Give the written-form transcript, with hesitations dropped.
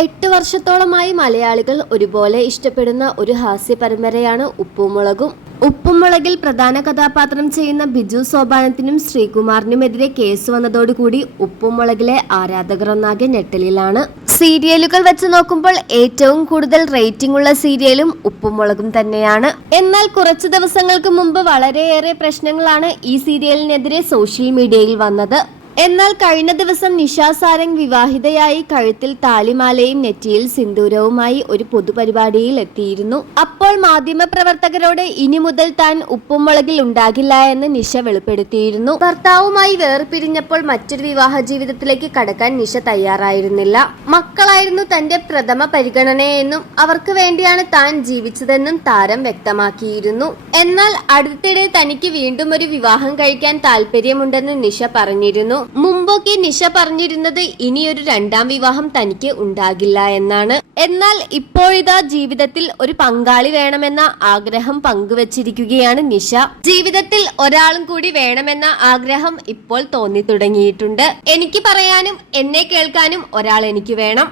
8 വർഷത്തോളമായി മലയാളികൾ ഒരുപോലെ ഇഷ്ടപ്പെടുന്ന ഒരു ഹാസ്യ പരമ്പരയാണ് ഉപ്പും മുളകും. ഉപ്പും മുളകിൽ പ്രധാന കഥാപാത്രം ചെയ്യുന്ന ബിജു സോപാനത്തിനും ശ്രീകുമാറിനുമെതിരെ കേസ് വന്നതോടുകൂടി ഉപ്പും മുളകിലെ ആരാധകർ ഒന്നാകെ ഞെട്ടലിലാണ്. സീരിയലുകൾ വെച്ച് നോക്കുമ്പോൾ ഏറ്റവും കൂടുതൽ റേറ്റിംഗ് ഉള്ള സീരിയലും ഉപ്പും മുളകും തന്നെയാണ്. എന്നാൽ കുറച്ചു ദിവസങ്ങൾക്ക് മുമ്പ് വളരെയേറെ പ്രശ്നങ്ങളാണ് ഈ സീരിയലിനെതിരെ സോഷ്യൽ മീഡിയയിൽ വന്നത്. എന്നാൽ കഴിഞ്ഞ ദിവസം നിഷ സാരംഗ് വിവാഹിതയായി കഴുത്തിൽ താലിമാലയും നെറ്റിയിൽ സിന്ദൂരവുമായി ഒരു പൊതുപരിപാടിയിൽ എത്തിയിരുന്നു. അപ്പോൾ മാധ്യമപ്രവർത്തകരോട് ഇനി മുതൽ താൻ ഉപ്പും മുളകിൽ ഉണ്ടാകില്ല എന്ന് നിഷ വെളിപ്പെടുത്തിയിരുന്നു. ഭർത്താവുമായി വേർപിരിഞ്ഞപ്പോൾ മറ്റൊരു വിവാഹ ജീവിതത്തിലേക്ക് കടക്കാൻ നിഷ തയ്യാറായിരുന്നില്ല. മക്കളായിരുന്നു തന്റെ പ്രഥമ പരിഗണനയെന്നും അവർക്ക് വേണ്ടിയാണ് താൻ ജീവിച്ചതെന്നും താരം വ്യക്തമാക്കിയിരുന്നു. എന്നാൽ അടുത്തിടെ തനിക്ക് വീണ്ടും ഒരു വിവാഹം കഴിക്കാൻ താല്പര്യമുണ്ടെന്ന് നിഷ പറഞ്ഞിരുന്നു. മുമ്പൊക്കെ നിഷ പറഞ്ഞിരുന്നത് ഇനിയൊരു രണ്ടാം വിവാഹം തനിക്ക് ഉണ്ടാകില്ല എന്നാണ്. എന്നാൽ ഇപ്പോഴിതാ ജീവിതത്തിൽ ഒരു പങ്കാളി വേണമെന്ന ആഗ്രഹം പങ്കുവച്ചിരിക്കുകയാണ് നിഷ. ജീവിതത്തിൽ ഒരാളും കൂടി വേണമെന്ന ആഗ്രഹം ഇപ്പോൾ തോന്നി തുടങ്ങിയിട്ടുണ്ട്. എനിക്ക് പറയാനും എന്നെ കേൾക്കാനും ഒരാൾ എനിക്ക് വേണം.